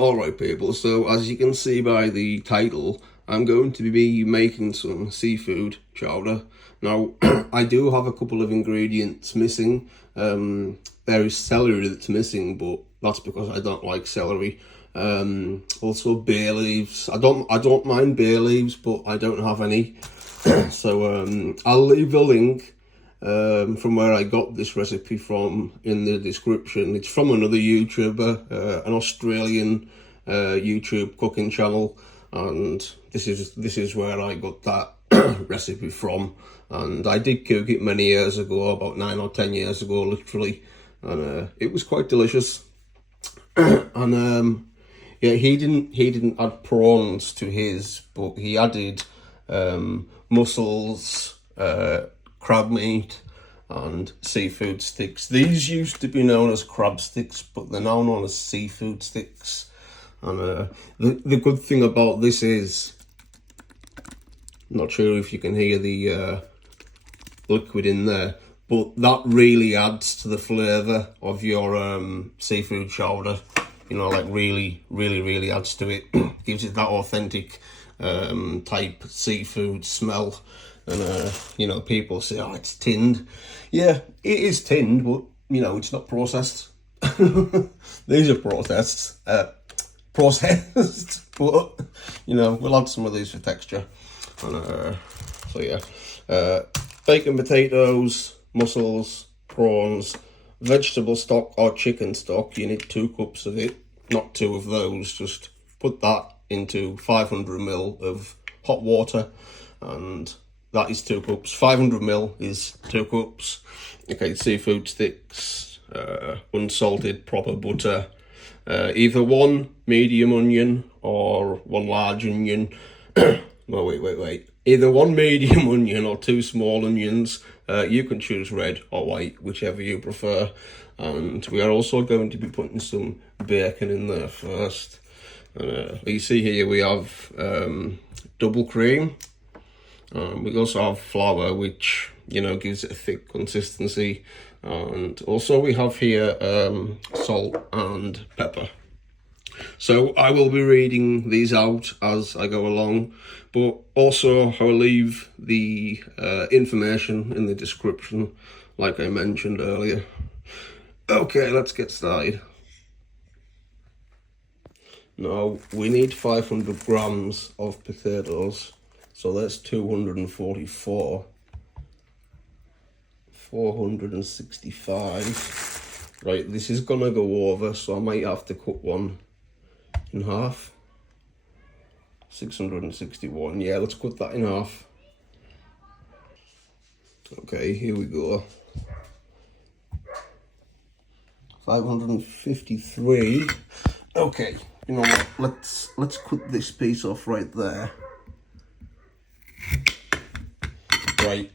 Alright people, so as you can see by the title, I'm going to be making some seafood chowder. Now, I do have a couple of ingredients missing. There is celery that's missing, but that's because I don't like celery. Also bay leaves. I don't mind bay leaves, but I don't have any. So I'll leave the link from where I got this recipe from in the description. It's from another YouTuber, an Australian YouTube cooking channel, and this is where I got that recipe from. And I did cook it many years ago, about 9 or 10 years ago, literally, and it was quite delicious. And yeah, he didn't add prawns to his, but he added mussels, crab meat, and seafood sticks. These used to be known as crab sticks, but they're now known as seafood sticks. And the good thing about this is, not sure if you can hear the liquid in there, but that really adds to the flavour of your seafood chowder. You know, like really adds to it. Gives it that authentic type seafood smell. And you know, people say, oh, it's tinned. Yeah, it is tinned, but you know, it's not processed. These are processed, but you know, we'll add some of these for texture. And so yeah, bacon, potatoes, mussels, prawns, vegetable stock or chicken stock. You need 2 cups of it, not 2 of those. Just put that into 500 ml of hot water, and that is 2 cups. 500 ml is 2 cups. Okay, seafood sticks, unsalted proper butter, either 1 medium onion or 1 large onion. No, wait. Either 1 medium onion or 2 small onions. You can choose red or white, whichever you prefer. And we are also going to be putting some bacon in there first. And you see here we have double cream. We also have flour, which, you know, gives it a thick consistency. And also we have here salt and pepper. So I will be reading these out as I go along, but also I'll leave the information in the description, like I mentioned earlier. Okay, let's get started. Now, we need 500 grams of potatoes, so that's 244. 465. Right, this is gonna go over, so I might have to cut one in half. 661. Yeah, let's cut that in half. Okay, here we go. 553. Okay, you know what? Let's cut this piece off right there. Right.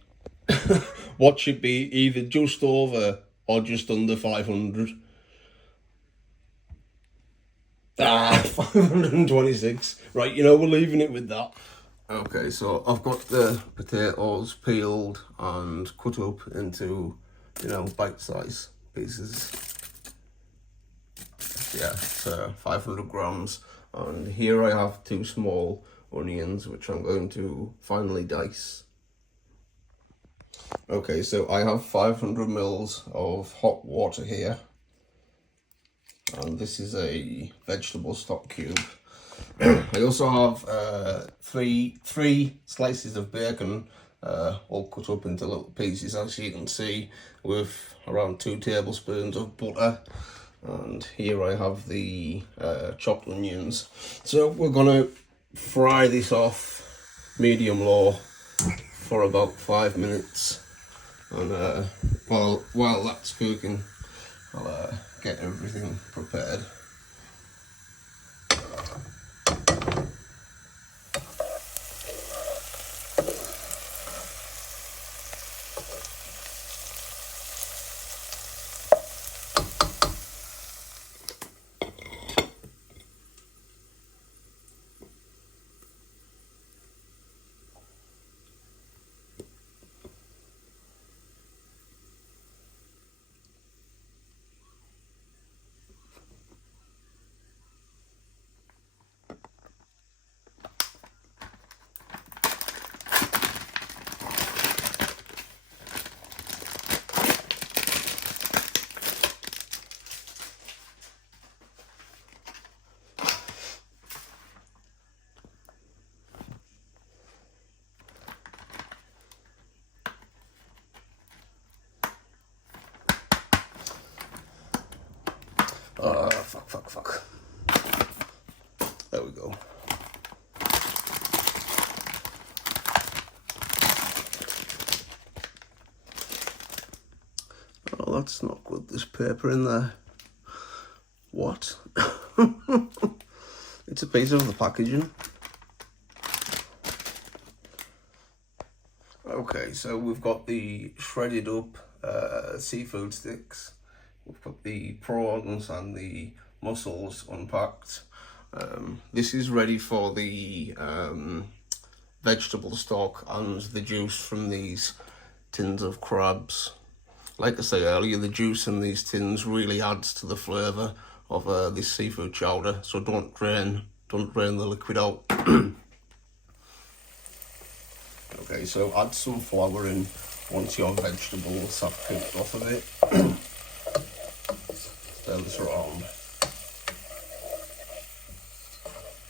What should be either just over or just under 500. 526. Right, you know, we're leaving it with that. Okay, so I've got the potatoes peeled and cut up into, you know, bite-sized pieces. Yeah, so 500 grams. And here I have 2 small onions, which I'm going to finely dice. Okay, so I have 500 mils of hot water here. And this is a vegetable stock cube. I also have three slices of bacon, all cut up into little pieces, as you can see, with around 2 tablespoons of butter. And here I have the chopped onions. So we're gonna fry this off medium low for about 5 minutes. And while that's cooking, I'll get everything prepared. fuck. There we go. Oh, that's not good, this paper in there. What? It's a piece of the packaging. Okay, so we've got the shredded up seafood sticks. We've got the prawns and the mussels unpacked. This is ready for the vegetable stock and the juice from these tins of crabs. Like I say earlier, the juice in these tins really adds to the flavour of this seafood chowder, so don't drain the liquid out. Okay, so add some flour in once your vegetables have cooked off of it. Stir this around.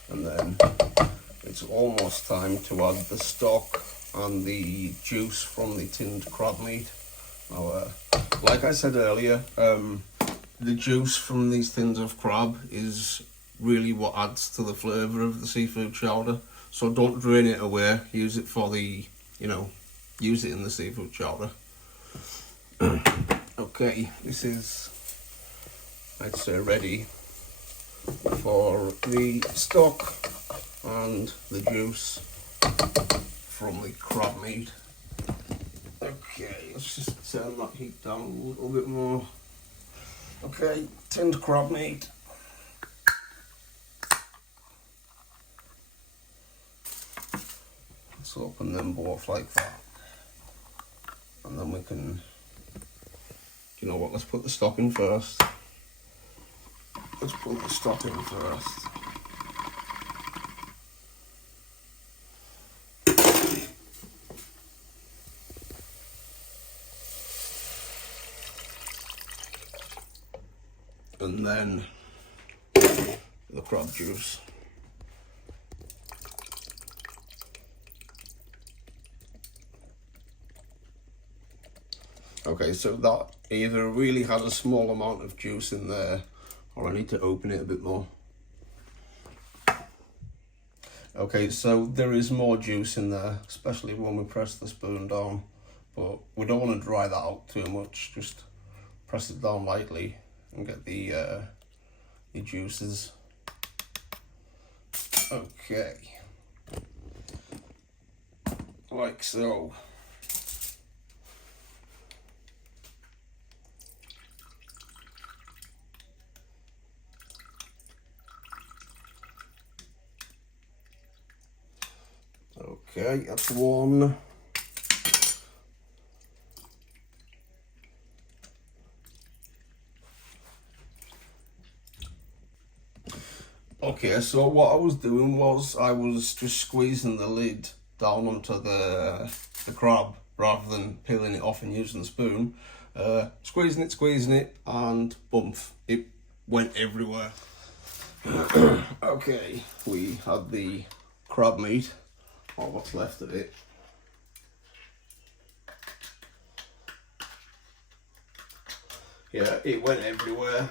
And then it's almost time to add the stock and the juice from the tinned crab meat. Now, like I said earlier, the juice from these tins of crab is really what adds to the flavour of the seafood chowder. So don't drain it away, use it for the, use it in the seafood chowder. Okay, this is, I'd say, ready for the stock and the juice from the crab meat. Okay, let's just turn that heat down a little bit more. Okay, tinned crab meat. Let's open them both like that. And then we can, you know what, let's put the stock in first. Let's put the stock in first. And then the crab juice. Okay, so that either really had a small amount of juice in there, or I need to open it a bit more. Okay, so there is more juice in there, especially when we press the spoon down, but we don't want to dry that out too much. Just press it down lightly and get the juices. Okay, like so. Okay, that's one. Okay, so what I was doing was I was just squeezing the lid down onto the crab rather than peeling it off and using the spoon. Squeezing it, and boom, it went everywhere. Okay, we had the crab meat, or what's left of it. Yeah, it went everywhere.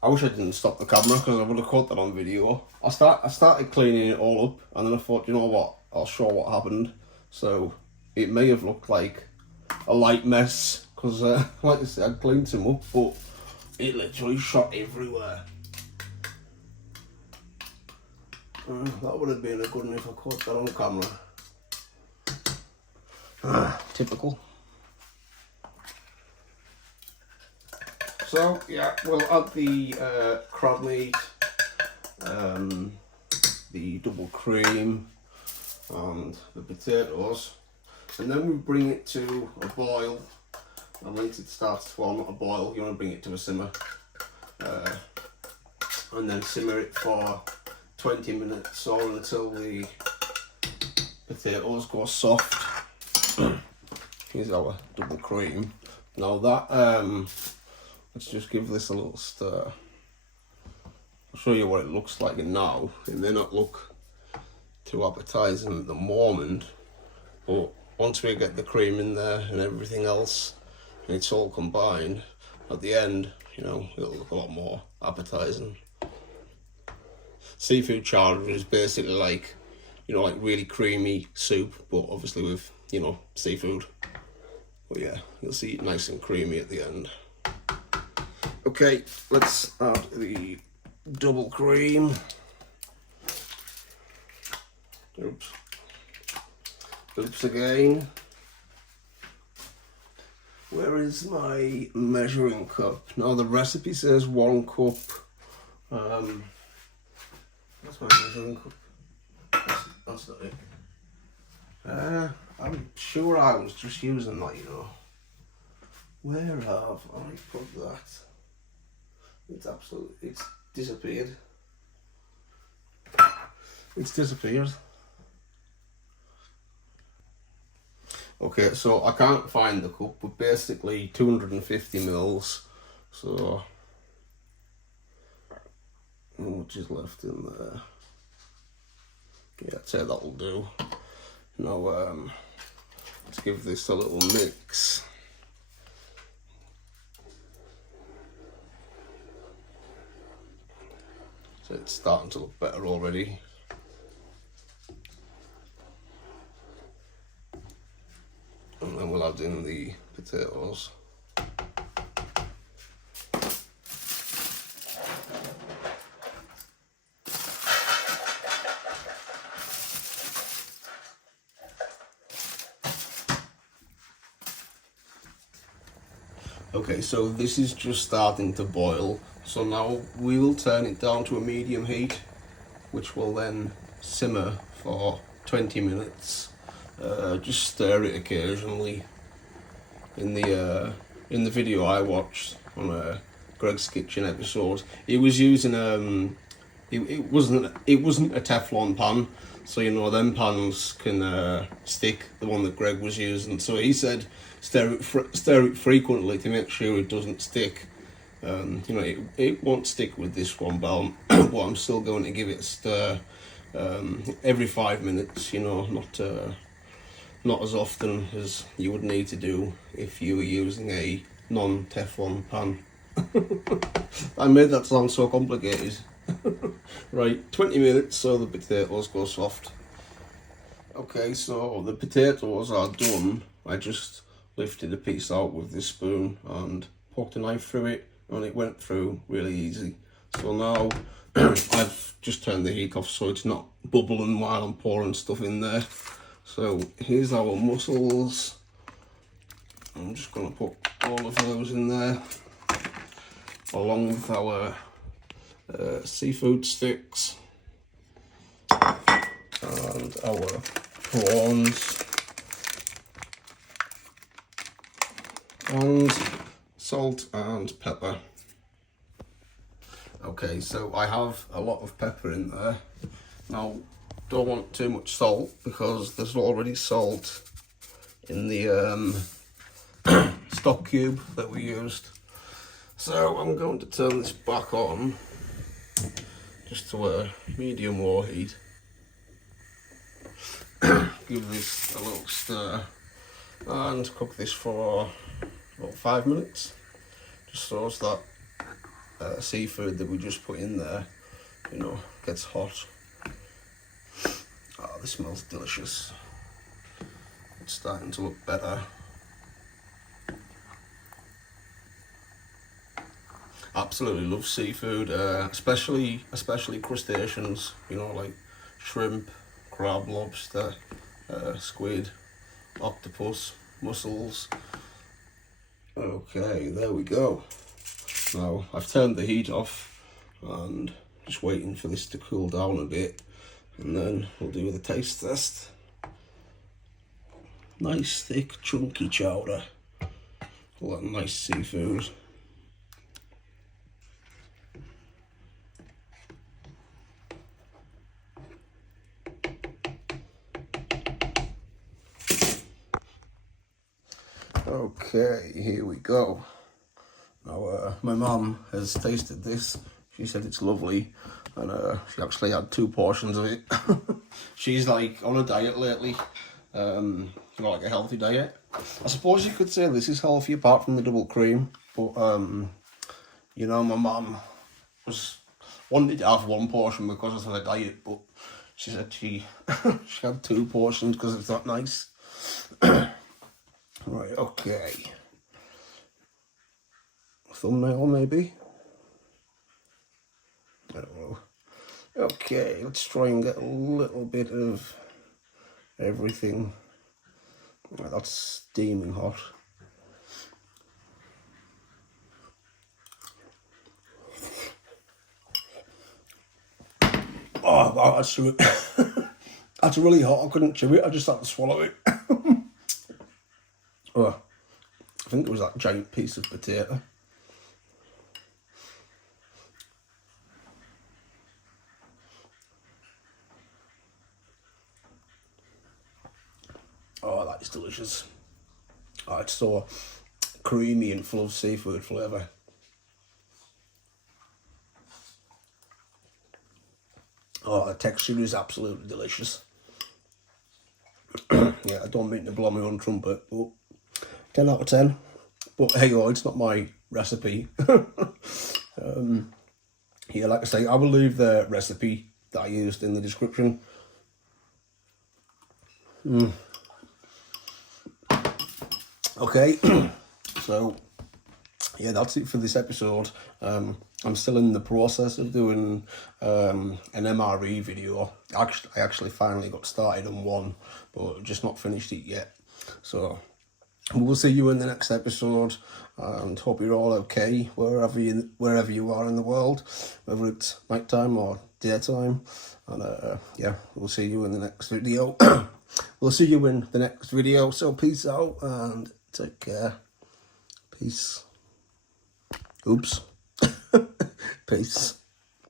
I wish I didn't stop the camera because I would have caught that on video. I started cleaning it all up, and then I thought, you know what, I'll show what happened. So it may have looked like a light mess because, like I said, I cleaned them up, but it literally shot everywhere. That would have been a good one if I caught that on camera. Typical. So yeah, we'll add the crab meat, the double cream, and the potatoes, and then we bring it to a boil. And once it starts to, well, not a boil, you want to bring it to a simmer, and then simmer it for 20 minutes or until the potatoes go soft. Here's our double cream. Now that let's just give this a little stir. I'll show you what it looks like now. It may not look too appetizing at the moment, but once we get the cream in there and everything else, and it's all combined, at the end you know, it'll look a lot more appetizing. Seafood chowder is basically like, you know, like really creamy soup, but obviously with, you know, seafood. But yeah, you'll see it nice and creamy at the end. Okay, let's add the double cream. Oops. Oops again. Where is my measuring cup? Now the recipe says 1 cup. That's my measuring cup. That's not it. I'm sure I was just using that, you know. Where have I put that? It's disappeared. It's disappeared. Okay, so I can't find the cup, but basically 250 mils. So, how much is left in there? Yeah, I'd say that'll do. Now, let's give this a little mix. So it's starting to look better already. And then we'll add in the potatoes. Okay, so this is just starting to boil. So now we will turn it down to a medium heat, which will then simmer for 20 minutes. Just stir it occasionally. In the video I watched on Greg's Kitchen episode, he was using it wasn't a Teflon pan, so you know them pans can stick. The one that Greg was using, so he said stir it frequently to make sure it doesn't stick. You know, it won't stick with this one, but I'm still going to give it a stir every 5 minutes. You know, not as often as you would need to do if you were using a non-Teflon pan. I made that sound so complicated. Right, 20 minutes so the potatoes go soft. Okay, so the potatoes are done. I just lifted a piece out with this spoon and poked a knife through it, and it went through really easy. So now I've just turned the heat off so it's not bubbling while I'm pouring stuff in there. So here's our mussels. I'm just going to put all of those in there, along with our seafood sticks and our prawns and salt and pepper. Okay, so I have a lot of pepper in there. Now, don't want too much salt because there's already salt in the stock cube that we used. So I'm going to turn this back on just to a medium low heat. Give this a little stir and cook this for about 5 minutes, just so as that seafood that we just put in there, you know, gets hot. Oh, this smells delicious. It's starting to look better. Absolutely love seafood, especially crustaceans. You know, like shrimp, crab, lobster, squid, octopus, mussels. Okay, there we go. Now I've turned the heat off and just waiting for this to cool down a bit, and then we'll do the taste test. Nice thick chunky chowder, all that nice seafood. Okay, here we go. Now, my mum has tasted this. She said it's lovely, and she actually had 2 portions of it. She's like on a diet lately, like a healthy diet. I suppose you could say this is healthy apart from the double cream, but You know, my mum wanted to have one portion because of her diet, but she said she had 2 portions because it's that nice. Right, okay. Thumbnail maybe? I don't know. Okay, let's try and get a little bit of everything. Right, that's steaming hot. Oh, wow, that's really hot. I couldn't chew it. I just had to swallow it. Oh, I think it was that giant piece of potato. Oh, that is delicious. Oh, it's so creamy and full of seafood flavour. Oh, the texture is absolutely delicious. Yeah, I don't mean to blow my own trumpet, but 10 out of 10. But hey, oh, it's not my recipe. Yeah, like I say, I will leave the recipe that I used in the description. Okay, so yeah, that's it for this episode. I'm still in the process of doing an MRE video. I actually finally got started on one, but just not finished it yet. So we'll see you in the next episode, and hope you're all okay wherever you are in the world, whether it's nighttime or daytime. And yeah, we'll see you in the next video. We'll see you in the next video. So peace out and take care. Peace. Oops. Peace.